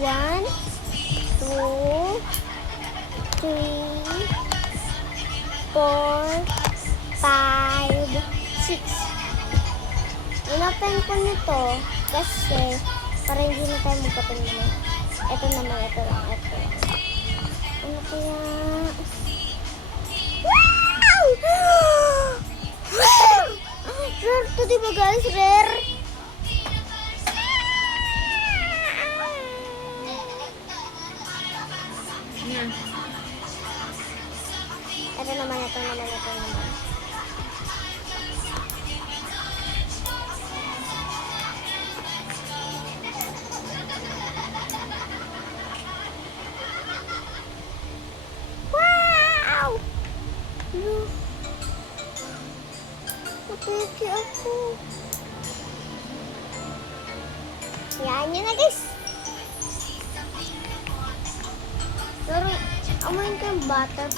One, two, three, four, five, six. Inopen ko nito kasi para hindi na tayo magkapen naman. Ito naman, ito lang. Ano kaya? Wow! Rare! Rare to, diba guys? Rare! Ito naman. Wow! Napiki ako. Yan yun na guys. Pero amoy ko yung butter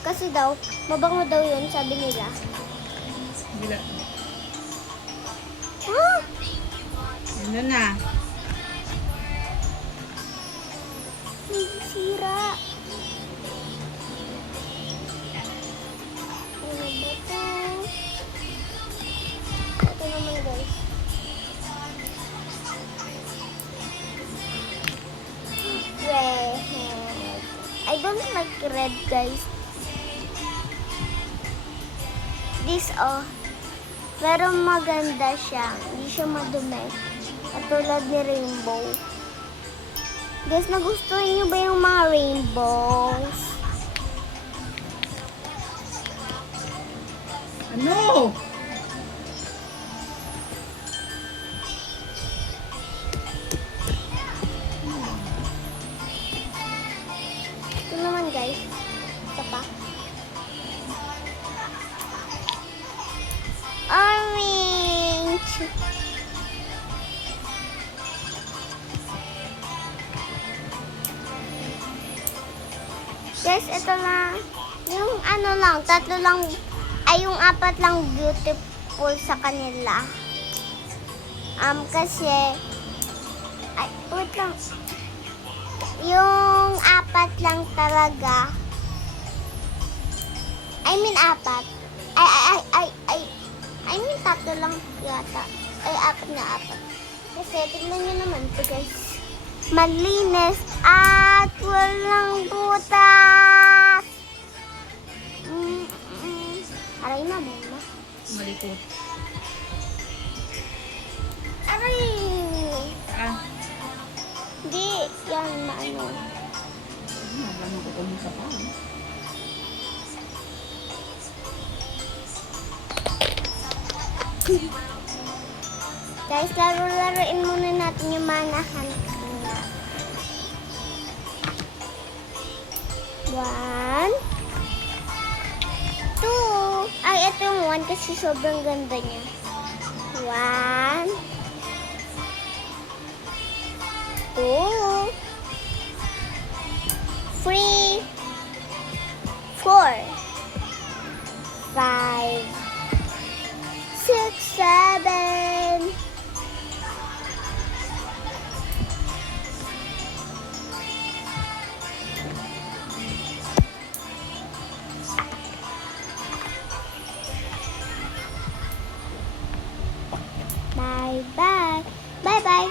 kasi daw mabango daw yun, sabi nila. Bila. Huh? Ano na? Sira. Ano ba ito? Ito naman guys. Red. I don't like red guys. This pero maganda siya. Hindi siya madumi. Katulad ni rainbow. Guys, nagustuhan niyo ba yung mga rainbows? Ano? Ito naman guys. Ito pa. Orange. Guys, ito lang. Yung ano lang, tatlo lang, ay yung apat lang beautiful sa kanila. Kasi, ay, wait lang. Yung apat lang talaga. I mean, apat. I mean, tatlo lang yata. Ay, apat na apat. Kasi, tignan nyo naman ito, guys. Malinis at walang butas. Aray na, mama. Malikot. Aray! Ah, Hindi, yan, maano. magano ko kumusta pa. Guys, laro-laruin muna natin yung manahan. One. Two. Ay, ito yung one kasi sobrang ganda niya. One. Two. Three. Four. Five. Six, seven. Bye-bye. Bye-bye.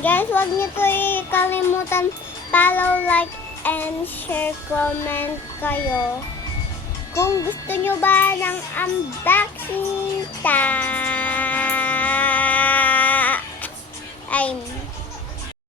Guys, huwag niyo po kalimutan follow, like, and share, comment kayo. Kung gusto nyo ba ng unboxing